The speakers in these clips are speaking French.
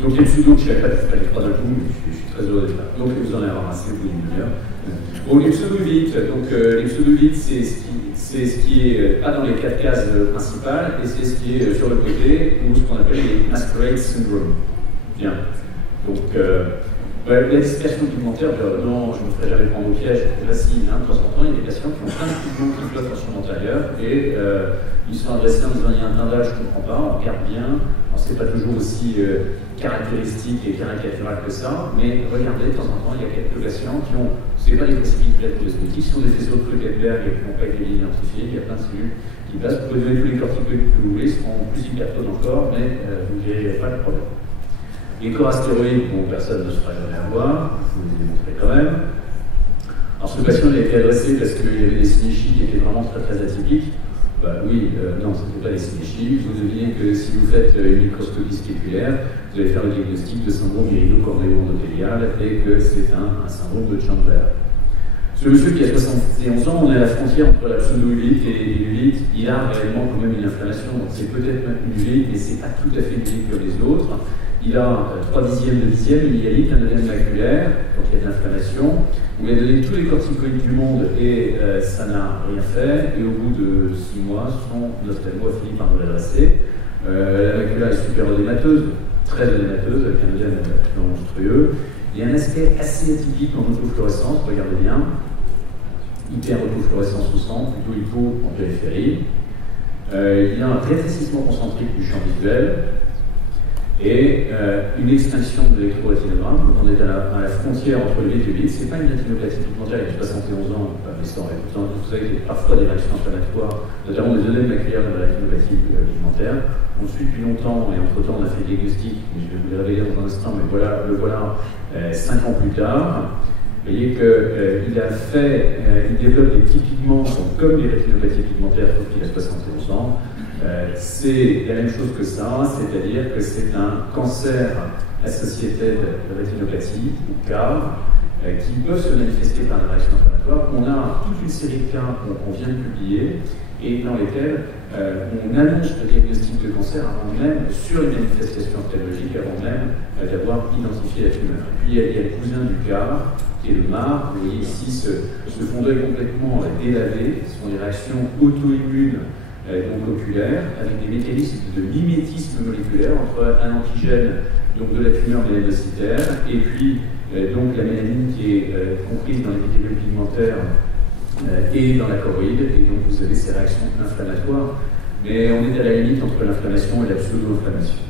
Donc les pseudos, je ne savais pas faire les trois d'un coup, mais je suis très heureux d'être là. Donc vous en avez ramassé au bout d'une demi-heure. Bon, les pseudo-élites, donc les pseudo-élites, c'est ce qui est pas dans les 4 cases principales, et c'est ce qui est sur le côté, ou ce qu'on appelle les masquerade syndrome. Bien. Donc, la dispersion pigmentaire, non, je ne me ferai jamais prendre au piège, c'est facile, hein, de temps en temps, il y a des patients qui ont plein de pigments qui flottent sur l'antérieur, et ils sont adressés en disant il y a un teint d'âge, je ne comprends pas, on regarde bien, c'est pas toujours aussi caractéristique et caricatural que ça, mais regardez, de temps en temps, il y a quelques patients qui ont, c'est pas des précipités pour les cosmétiques, ce sont des faisceaux de Kreutzberg et qui n'ont pas été identifiés, il y a plein de cellules qui passent, vous pouvez donner tous les corticoïdes que vous voulez, ils seront plus hypertones encore, mais vous ne verrez pas de problème. Les corps astéroïdes, bon, personne ne se fera jamais avoir, je vous les ai démontrés quand même. Alors ce patient il a été adressé parce qu'il y avait des synéchies qui étaient vraiment très très atypiques. Bah oui, non, ce n'était pas des synéchies. Vous devinez que si vous faites une microscopie spéculaire, vous allez faire le diagnostic de syndrome irido-cornéo-endothélial et que c'est un syndrome de Chandler. Ce monsieur qui a 71 ans, on est à la frontière entre la pseudo-ulite et l'ulite, il a réellement quand même une inflammation, donc c'est peut-être une ulite, mais c'est pas tout à fait une ulite comme les autres. Il a 3/10 de dixième, une hyalite, un œdème maculaire, donc il y a de l'inflammation. On lui a donné tous les corticoïdes du monde et ça n'a rien fait. Et au bout de 6 mois, son ophtalmo a fini par nous l'adresser. La macula est super œdémateuse, très œdémateuse, avec un œdème monstrueux. Il y a un aspect assez atypique en autofluorescence, regardez bien. Hyper-autofluorescence au centre, plutôt hypo en périphérie. Il y a un rétrécissement concentrique du champ visuel. Et une extinction de l'électrorétinogramme, donc on est à la frontière entre le 8 et le 8, c'est pas une rétinopathie pigmentaire, il y a 71 ans, mais ça aurait pourtant, vous savez qu'il y a parfois des réactions inflammatoires, notamment des œdèmes maculaires de la rétinopathie pigmentaire. On suit depuis longtemps, et entre-temps on a fait le diagnostic, mais je vais vous le révéler dans un instant, mais voilà, le voilà 5 ans plus tard. Vous voyez qu'il il développe des petits pigments, comme les rétinopathies pigmentaires, sauf qu'il a 71 ans. C'est la même chose que ça, c'est-à-dire que c'est un cancer associated rétinopathie, ou CAR, qui peuvent se manifester par des réactions inflammatoires. On a toute une série de cas qu'on vient de publier et dans lesquels on annonce le diagnostic de cancer avant même, sur une manifestation ophtalmologique, avant même d'avoir identifié la tumeur. Et puis il y a le cousin du CAR, qui est le MAR. Vous voyez ici ce fond d'œil complètement délavé, ce sont des réactions auto-immunes donc oculaires, avec des mécanismes de mimétisme moléculaire entre un antigène donc de la tumeur mélanocytaire et puis donc la mélanine qui est comprise dans les véhicules pigmentaires et dans la choroïde, et donc vous avez ces réactions inflammatoires, mais on est à la limite entre l'inflammation et la pseudo-inflammation.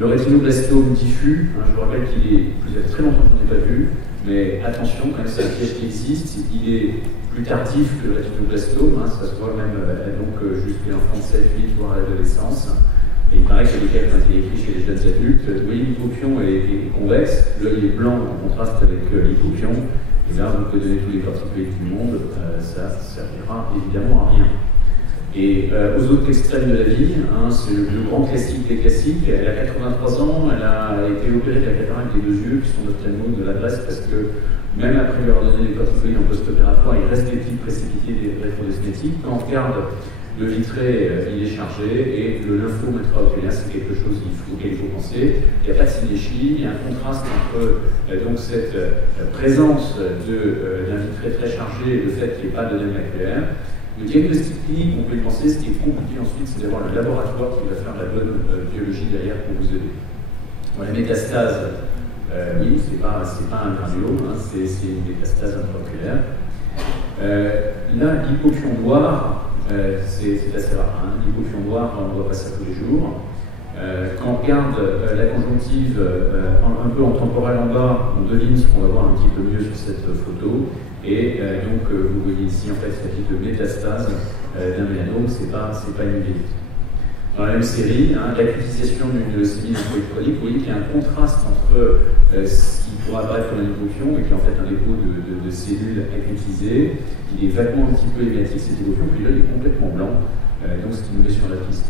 Le rétinoblastome diffus, je vous rappelle qu'il est, vous avez très longtemps que je n'en ai pas vu, mais attention, quand même c'est un piège qui existe, il est plus tardif que le rétinoblastome, ça se voit même donc jusqu'à l'enfant de 7, 8, voire à l'adolescence. Et il paraît que les cas qui ont été écrits chez les jeunes adultes, vous voyez, l'hypopion est convexe, l'œil est blanc en contraste avec l'hypopion, et là vous pouvez donner tous les corticoïdes du monde, ça ne servira évidemment à rien. Et aux autres extrêmes de la vie, c'est le grand classique des classiques, elle a 83 ans, elle a été opérée de la cataracte des 2 yeux, qui sont ophtalmos de l'adresse, parce que même après lui avoir donné des corticoïdes en post-opératoire, il reste des petites précipités des rétrodesmétiques. Quand on regarde le vitré, il est chargé, et le lymphome intraoculaire, c'est quelque chose auquel il faut penser. Il n'y a pas de synéchie, il y a un contraste entre donc cette présence d'un vitré très chargé et le fait qu'il n'y ait pas d'œdème maculaire. Le diagnostic clinique, on peut y penser, ce qui est compliqué ensuite, c'est d'avoir le laboratoire qui va faire la bonne biologie derrière pour vous aider. Bon, la métastase, oui, c'est pas un granulome, c'est une métastase intraoculaire. Là, l'hypopion noir, c'est assez rare. L'hypopion noir, on voit pas ça tous les jours. Quand on regarde la conjonctive un peu en temporel en bas, on devine ce qu'on va voir un petit peu mieux sur cette photo. Et donc, vous voyez ici, en fait, il s'agit de métastase d'un mélanome, c'est pas une élite. Dans la même série, l'acutisation d'une leucémie lymphoïde chronique, vous voyez qu'il y a un contraste entre ce qui pourra apparaître comme un hypopion et qui est en fait un dépôt de cellules acutisées. Il est vaguement un petit peu émétique, cet hypopion, puis là, il est complètement blanc, donc ce qui nous met sur la piste.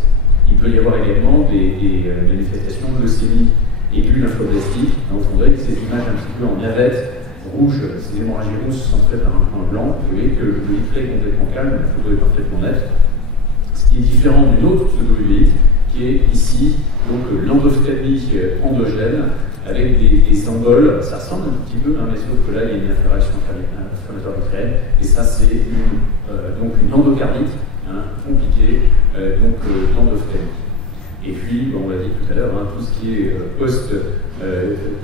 Il peut y avoir également des manifestations de leucémie aiguë lymphoblastique. Donc, on dirait que ces images un petit peu en navette, rouge, ces hémorragies rouges sont faites par un point blanc. Vous voyez que le vitré est complètement calme, la photo est parfaitement nette. Ce qui est différent d'une autre pseudo-ulite, qui est ici, donc l'endophtalmie endogène, avec des emboles. Ça ressemble un petit peu, hein, mais sauf que là, il y a une inflammation inflammatoire vitrienne, et ça, c'est donc une endocardite, hein, compliquée, d'endophtalmie. Et puis, on l'a dit tout à l'heure, hein, tout ce qui est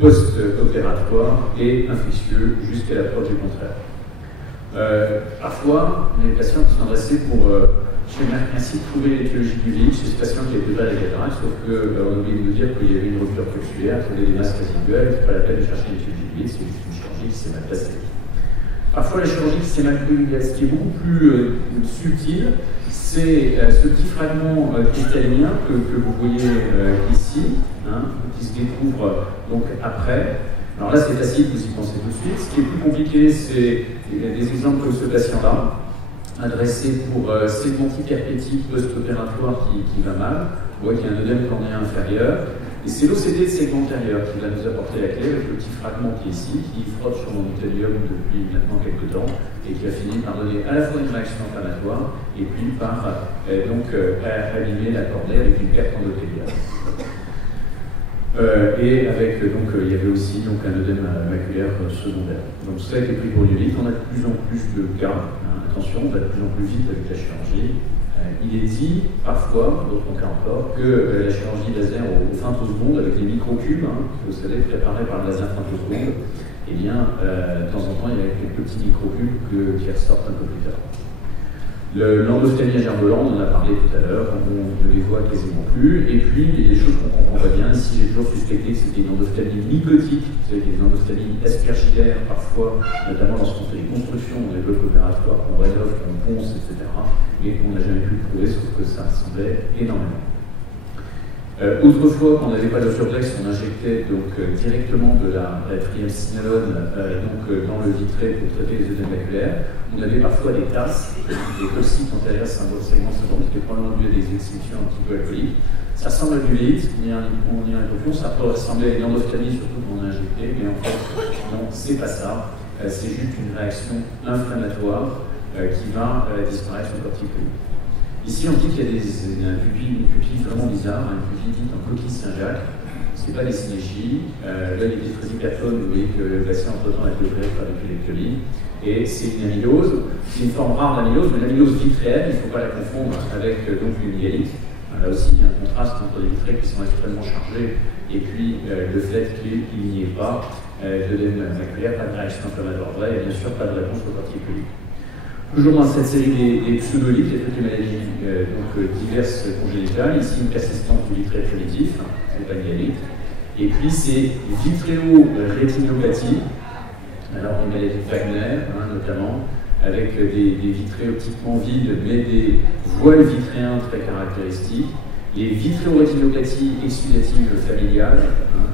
post-opératoire et infectieux jusqu'à la preuve du contraire. Parfois, on a des patients qui sont adressés pour ainsi trouver l'étiologie du vide chez ce patient qui a été pas la cataracte, sauf qu'on oublie de nous dire qu'il y avait une rupture capsulaire, qu'il y avait des masses résiduelles, c'est pas la peine de chercher l'étiologie du vide, c'est juste une chirurgie qui s'est mal placée. Parfois, la chirurgie qui s'est mal placée, ce qui est beaucoup plus subtil, c'est ce petit fragment cristallinien que vous voyez ici, hein, qui se découvre donc après. Alors là, c'est facile, vous y pensez tout de suite. Ce qui est plus compliqué, c'est des exemples comme ce patient-là, adressé pour segmentie perpétique post-opératoire qui va mal. Vous voyez qu'il y a un œdème cornéen inférieur. Et c'est l'OCD de segment antérieur qui va nous apporter la clé avec le petit fragment qui est ici, qui frotte sur mon épithélium depuis maintenant quelques temps et qui a fini par donner à la fois une réaction inflammatoire et puis par abîmer la cornée avec une perte endothéliale. Et avec, il y avait aussi un œdème maculaire secondaire. Donc ça a été pris pour du vite. On a de plus en plus de cas. Hein, attention, on va de plus en plus vite avec la chirurgie. Il est dit, parfois, dans d'autres cas encore, que la chirurgie laser au femtoseconde, avec les microcubes, hein, que vous savez, préparés par le laser femtoseconde, eh bien, de temps en temps, il y a quelques petits microcubes qui ressortent un peu plus tard. L'endophtalmie à germe-volant, on en a parlé tout à l'heure, on ne les voit quasiment plus. Et puis, il y a des choses qu'on ne comprend pas bien. Ici, j'ai toujours suspecté que c'était une endophtalmie mycotique, c'est-à-dire des endophtalmies aspergillaires, parfois, notamment lorsqu'on fait des constructions, on des blocs opératoires, qu'on rénove, qu'on ponce, etc. Mais on n'a jamais pu le prouver, sauf que ça ressemblait énormément. Autrefois, quand on n'avait pas de surplex, on injectait directement de la triamcinolone dans le vitré pour traiter les œdèmes maculaires. On avait parfois des tasses, des toxiques antérieurs, symbole segment syndrome, qui étaient probablement dû à des excitations anticoalcooliques. Ça ressemble à du vide, on y a un peu plus, ça peut ressembler à une endophtalmie, surtout quand on a injecté, mais en fait, non, c'est pas ça. C'est juste une réaction inflammatoire qui va disparaître sur corticoïde. Ici, on dit qu'il y a une pupille vraiment bizarre, une pupille dite en coquille Saint-Jacques. Ce n'est pas des synéchies. Là, il y a des dystrophie-platone, vous voyez que le patient, entre-temps, a été opéré par des pilectomies. Et c'est une amylose. C'est une forme rare d'amylose, mais l'amylose vitréenne, il ne faut pas la confondre avec une hyalite. Là aussi, il y a un contraste entre les vitrées qui sont extrêmement chargés et puis le fait qu'il n'y ait pas d'œdème maculaire, pas de réaction inflammatoire vraie et bien sûr pas de réponse au corticoïde. Toujours dans cette série des pseudolithes, il y a toutes les maladies diverses congénitales. Ici, une persistance du vitré primitif, c'est pas une hyalite. Et puis, c'est vitréo-rétinopathie, alors une maladie de Wagner, notamment, avec des vitrés optiquement vides, mais des voiles vitréens très caractéristiques. Les vitréorétinopathies exsudatives familiales,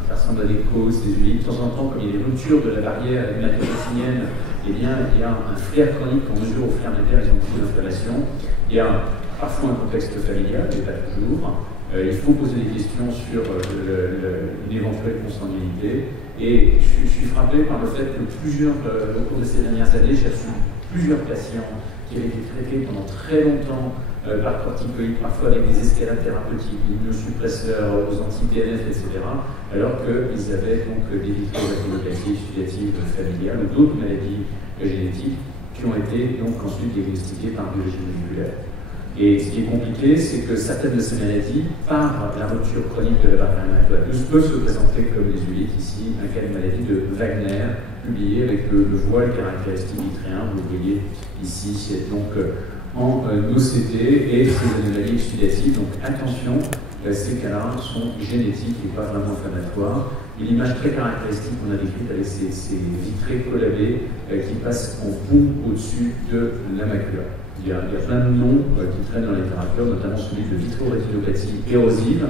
ça ressemble à des causes, des ulites. De temps en temps, comme il y a des ruptures de la barrière hématorétinienne, eh bien, il y a un flair chronique qu'on mesure au flair médial, ils ont beaucoup d'inflammation. Il y a parfois un contexte familial, mais pas toujours. Il faut poser des questions sur une éventuelle consanguinité. Et je suis frappé par le fait que au cours de ces dernières années, j'ai reçu plusieurs patients qui avaient été traités pendant très longtemps par corticoïdes, parfois avec des escalades thérapeutiques, des immunosuppresseurs, aux anti-TNF, etc., alors qu'ils avaient donc des vitréorétinopathies exsudatives familiales ou d'autres maladies génétiques qui ont été donc ensuite diagnostiquées par biologie moléculaire. Et ce qui est compliqué, c'est que certaines de ces maladies, par la rupture chronique de la barrière hématoïde, peuvent se présenter comme des ulites. Ici, un cas de maladie de Wagner, publié avec le voile caractéristique vitréen. Vous voyez ici, c'est donc en OCT et ces anomalies exudatives. Donc attention, ces cas-là sont génétiques et pas vraiment inflammatoires. Et l'image très caractéristique qu'on a décrite avec ces vitrés collabés qui passent en pont au-dessus de la macula. Il y a plein de noms qui traînent dans la littérature, notamment celui de vitréorétinopathie érosive.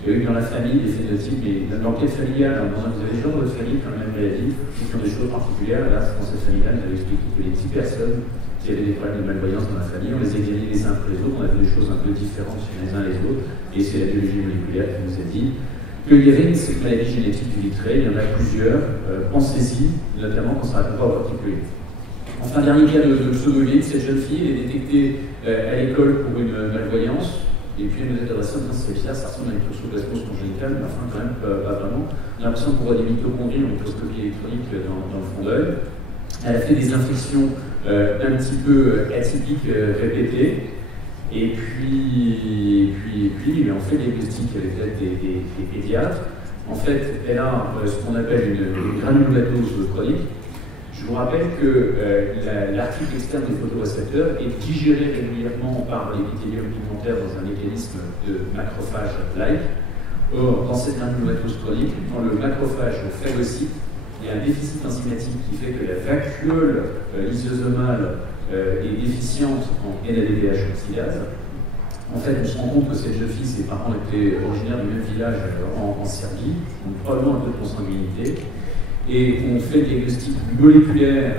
Il y a eu dans la famille des phénotypes, mais dans l'enquête familiale, vous avez des gens dans votre famille qui ont la même maladie, qui ont des choses particulières. Là, dans cette famille-là, nous avons expliqué que les 10 personnes qui avaient des problèmes de malvoyance dans la famille, on les a examinés les uns après les autres, on a vu des choses un peu différentes chez les uns et les autres, et c'est la biologie moléculaire qui nous a dit qu'il y avait cette maladie génétique du vitré, il y en a plusieurs, pensez-y, notamment quand ça répond pas au corticoïde. Enfin, dernier cas de pseudolite, cette jeune fille est détectée à l'école pour une malvoyance. Et puis elle nous a adressé en disant c'est fier, ça ressemble à une toxoplasmose congénitale, mais enfin quand même pas vraiment. On a l'impression qu'on voit des mitochondries en microscopie électronique dans le fond d'œil. Elle a fait des infections un petit peu atypiques répétées. Et puis on fait des diagnostics avec l'aide des pédiatres. En fait, elle a ce qu'on appelle une granulomatose chronique. Je vous rappelle que l'article externe des photorécepteurs est digéré régulièrement par l'épithélium pigmentaire dans un mécanisme de macrophage-like. Or, dans cette granulomatose chronique, quand le macrophage phagocyte, il y a un déficit enzymatique qui fait que la vacuole lysosomale est déficiente en NADPH oxydase. En fait, on se rend compte que cette jeune fille, ses parents étaient originaires du même village en Serbie, donc probablement un peu de consanguinité. Et on fait le diagnostic moléculaire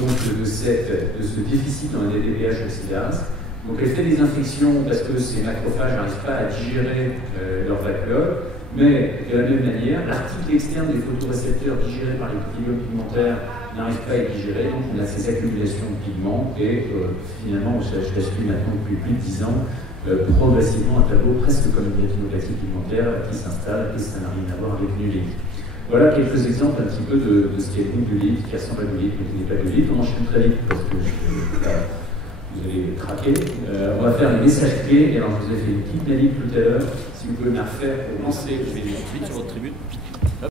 donc, de ce déficit en NADPH oxydase. Donc elle fait des infections parce que ces macrophages n'arrivent pas à digérer leur vacuole, mais de la même manière, l'article externe des photorécepteurs digérés par l'épithélium pigmentaire n'arrive pas à être digéré, donc on a ces accumulations de pigments et finalement, je la suis maintenant depuis plus de 10 ans, progressivement un tableau presque comme une rétinopathie pigmentaire qui s'installe et ça n'a rien à voir avec une ligne. Voilà quelques exemples un petit peu de ce qui est du livre, qui ressemble à du livre, mais qui n'est pas du livre. On enchaîne très vite parce que vous allez craquer. On va faire les messages clés. Et alors, je vous ai fait une petite manip tout à l'heure. Si vous pouvez me la refaire pour lancer, je vais tout de suite sur votre tribune.